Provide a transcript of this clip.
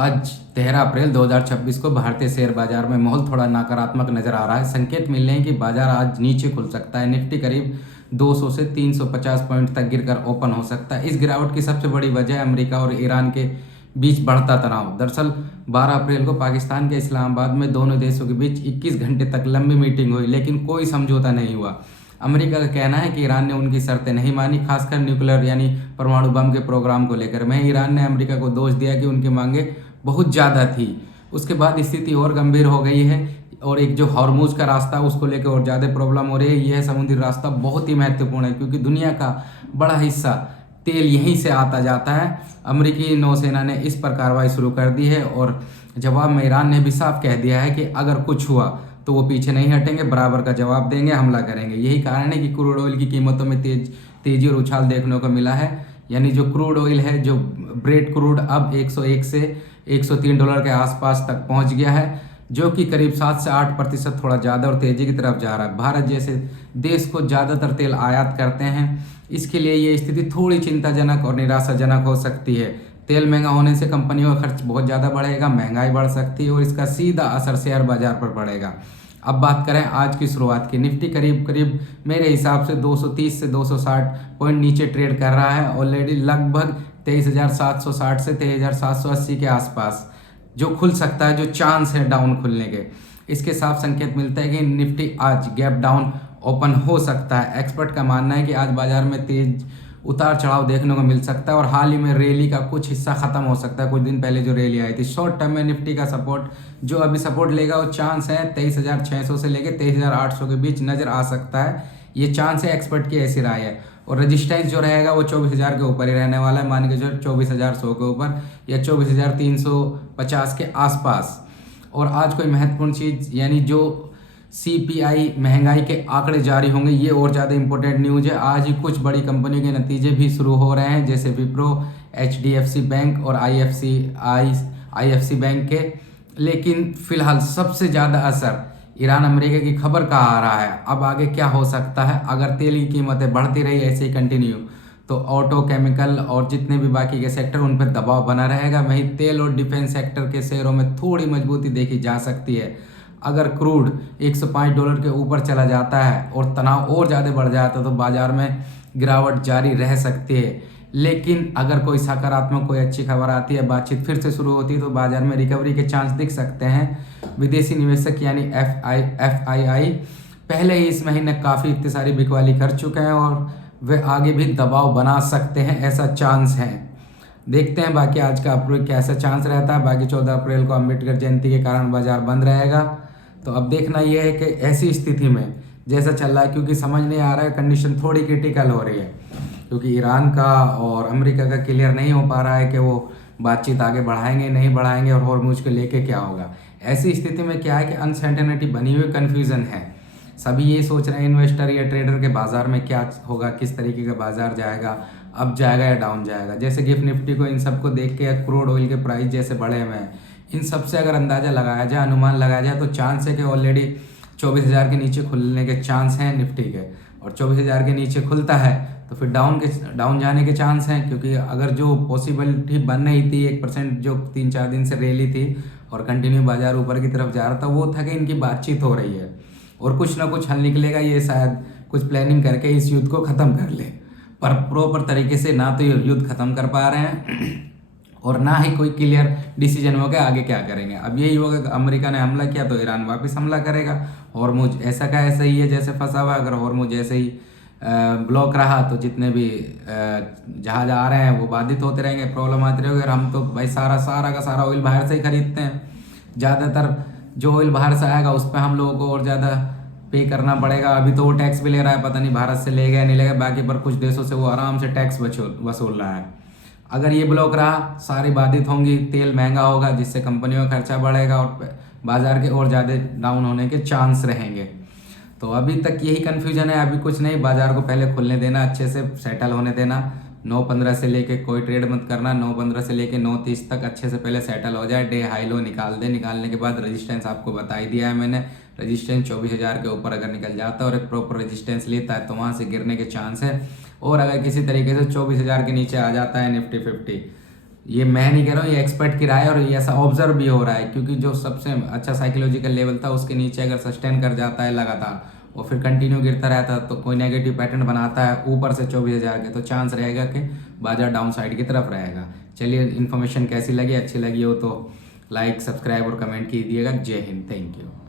आज 13 अप्रैल 2026 को भारतीय शेयर बाजार में माहौल थोड़ा नकारात्मक नजर आ रहा है। संकेत मिल रहे हैं कि बाजार आज नीचे खुल सकता है। निफ्टी करीब 200 से 350 पॉइंट तक गिरकर ओपन हो सकता है। इस गिरावट की सबसे बड़ी वजह अमेरिका और ईरान के बीच बढ़ता तनाव। दरअसल 12 अप्रैल को पाकिस्तान के इस्लामाबाद में दोनों देशों के बीच 21 घंटे तक लंबी मीटिंग हुई, लेकिन कोई समझौता नहीं हुआ। अमेरिका का कहना है कि ईरान ने उनकी शर्तें नहीं मानी, खासकर न्यूक्लियर यानी परमाणु बम के प्रोग्राम को लेकर। वहीं ईरान ने अमेरिका को दोष दिया कि उनकी मांगें बहुत ज़्यादा थी। उसके बाद स्थिति और गंभीर हो गई है और एक जो हॉर्मूज का रास्ता है उसको लेकर और ज़्यादा प्रॉब्लम हो रही है। यह समुद्री रास्ता बहुत ही महत्वपूर्ण है क्योंकि दुनिया का बड़ा हिस्सा तेल यहीं से आता जाता है। अमेरिकी नौसेना ने इस पर कार्रवाई शुरू कर दी है और जवाब में ईरान ने भी साफ कह दिया है कि अगर कुछ हुआ तो वो पीछे नहीं हटेंगे, बराबर का जवाब देंगे, हमला करेंगे। यही कारण है कि क्रूड ऑयल की कीमतों में तेजी और उछाल देखने को मिला है। यानी जो क्रूड ऑयल है, जो ब्रेड क्रूड, अब 101 से $103 के आसपास तक पहुंच गया है, जो कि करीब 7 से 8% थोड़ा ज़्यादा और तेज़ी की तरफ जा रहा है। भारत जैसे देश को ज़्यादातर तेल आयात करते हैं, इसके लिए ये स्थिति थोड़ी चिंताजनक और निराशाजनक हो सकती है। तेल महंगा होने से कंपनियों का खर्च बहुत ज़्यादा बढ़ेगा, महंगाई बढ़ सकती है और इसका सीधा असर शेयर बाजार पर पड़ेगा। अब बात करें आज की शुरुआत की। निफ्टी करीब करीब मेरे हिसाब से 230 से 260 पॉइंट नीचे ट्रेड कर रहा है। ऑलरेडी लगभग 23,760 से 23,780 के आसपास जो खुल सकता है, जो चांस है डाउन खुलने के, इसके साफ संकेत मिलता है कि निफ्टी आज गैप डाउन ओपन हो सकता है। एक्सपर्ट का मानना है कि आज बाजार में तेज उतार चढ़ाव देखने को मिल सकता है और हाल ही में रैली का कुछ हिस्सा खत्म हो सकता है। कुछ दिन पहले जो रैली आई थी, शॉर्ट टर्म में निफ्टी का सपोर्ट जो अभी सपोर्ट लेगा वो चांस है 23,600 से लेकर 23,800 के बीच नजर आ सकता है। ये चांस है, एक्सपर्ट की ऐसी राय है। और रेजिस्टेंस जो रहेगा वो 24,000 के ऊपर ही रहने वाला है। मान के चलो 24,100 के ऊपर या 24,350 के आसपास। और आज कोई महत्वपूर्ण चीज़ यानी जो CPI महंगाई के आंकड़े जारी होंगे, ये और ज़्यादा इंपॉर्टेंट न्यूज है। आज ही कुछ बड़ी कंपनियों के नतीजे भी शुरू हो रहे हैं, जैसे विप्रो, HDFC बैंक और IFC बैंक के। लेकिन फिलहाल सबसे ज़्यादा असर ईरान अमेरिका की खबर का आ रहा है। अब आगे क्या हो सकता है? अगर तेल की कीमतें बढ़ती रही ऐसे ही कंटिन्यू, तो ऑटो, केमिकल और जितने भी बाकी के सेक्टर, उन पर दबाव बना रहेगा। वहीं तेल और डिफेंस सेक्टर के शेयरों में थोड़ी मजबूती देखी जा सकती है। अगर क्रूड $105 के ऊपर चला जाता है और तनाव और ज़्यादा बढ़ जाता है तो बाजार में गिरावट जारी रह सकती है। लेकिन अगर कोई सकारात्मक, कोई अच्छी खबर आती है, बातचीत फिर से शुरू होती है, तो बाजार में रिकवरी के चांस दिख सकते हैं। विदेशी निवेशक यानी FII पहले ही इस महीने काफ़ी इतनी सारी बिकवाली कर चुके हैं और वे आगे भी दबाव बना सकते हैं, ऐसा चांस है। देखते हैं बाकी आज का अप्रैल कैसा चांस रहता है। बाकी 14 अप्रैल को अम्बेडकर जयंती के कारण बाजार बंद रहेगा। तो अब देखना यह है कि ऐसी स्थिति में जैसा चल रहा है, क्योंकि समझ नहीं आ रहा है, कंडीशन थोड़ी क्रिटिकल हो रही है, क्योंकि ईरान का और अमेरिका का क्लियर नहीं हो पा रहा है कि वो बातचीत आगे बढ़ाएंगे नहीं बढ़ाएंगे और हॉर्मुज को लेके क्या होगा। ऐसी स्थिति में क्या है कि अनसर्टेनिटी बनी हुई, कन्फ्यूज़न है। सभी ये सोच रहे हैं, इन्वेस्टर या ट्रेडर के बाजार में क्या होगा, किस तरीके का बाजार जाएगा, अप जाएगा या डाउन जाएगा। जैसे गिफ्ट निफ्टी को, इन सबको देख के, क्रूड ऑयल के प्राइस जैसे बढ़े हुए हैं, इन सबसे अगर अंदाज़ा लगाया जाए, अनुमान लगाया जाए, तो चांस है कि ऑलरेडी 24,000 के नीचे खुलने के चांस हैं निफ्टी के। और 24,000 के नीचे खुलता है तो फिर डाउन जाने के चांस हैं, क्योंकि अगर जो पॉसिबिलिटी बन रही थी 1% जो 3-4 दिन से रैली थी और कंटिन्यू बाजार ऊपर की तरफ जा रहा था, वो था कि इनकी बातचीत हो रही है और कुछ ना कुछ हल निकलेगा। ये शायद कुछ प्लानिंग करके इस युद्ध को ख़त्म कर ले, पर प्रॉपर तरीके से ना तो ये युद्ध ख़त्म कर पा रहे हैं और ना ही कोई क्लियर डिसीजन हो गया आगे क्या करेंगे। अब यही होगा कि अमेरिका ने हमला किया तो ईरान वापस हमला करेगा। हॉर्मुज ऐसा का ऐसा ही है जैसे फंसा हुआ। अगर हॉर्मुज ऐसे ही ब्लॉक रहा तो जितने भी जहाज आ रहे हैं वो बाधित होते रहेंगे, प्रॉब्लम आती रहेगी। और हम तो भाई सारा का सारा ऑयल बाहर से ही खरीदते हैं। ज़्यादातर जो ऑयल बाहर से आएगा उस पर हम लोगों को और ज़्यादा पे करना पड़ेगा। अभी तो वो टैक्स भी ले रहा है, पता नहीं भारत से लेगा या नहीं लेगा, बाकी पर कुछ देशों से वो आराम से टैक्स वसूल रहा है। अगर ये ब्लॉक रहा, सारी बाधित होंगी, तेल महंगा होगा, जिससे कंपनियों का खर्चा बढ़ेगा और बाजार के और ज़्यादा डाउन होने के चांस रहेंगे। तो अभी तक यही कन्फ्यूजन है। अभी कुछ नहीं, बाजार को पहले खुलने देना, अच्छे से सेटल होने देना। 9.15 से लेके कोई ट्रेड मत करना। 9.15 से लेके 9.30 तक अच्छे से पहले सेटल हो जाए, डे हाई लो निकाल दे। निकालने के बाद रेजिस्टेंस आपको बता ही दिया है मैंने। रेजिस्टेंस 24,000 के ऊपर अगर निकल जाता है और एक प्रॉपर रेजिस्टेंस लेता है तो वहाँ से गिरने के चांस है। और अगर किसी तरीके से 24,000 के नीचे आ जाता है निफ्टी 50 ये मैं नहीं कह रहा हूँ, ये एक्सपर्ट की राय है और ये ऐसा ऑब्जर्व भी हो रहा है, क्योंकि जो सबसे अच्छा साइकोलॉजिकल लेवल था उसके नीचे अगर सस्टेन कर जाता है लगातार और फिर कंटिन्यू गिरता रहता है तो कोई नेगेटिव पैटर्न बनाता है ऊपर से 24,000 के, तो चांस रहेगा कि बाजार डाउन साइड की तरफ रहेगा। चलिए, इन्फॉर्मेशन कैसी लगी, अच्छी लगी हो तो लाइक सब्सक्राइब और कमेंट कीजिएगा। जय हिंद, थैंक यू।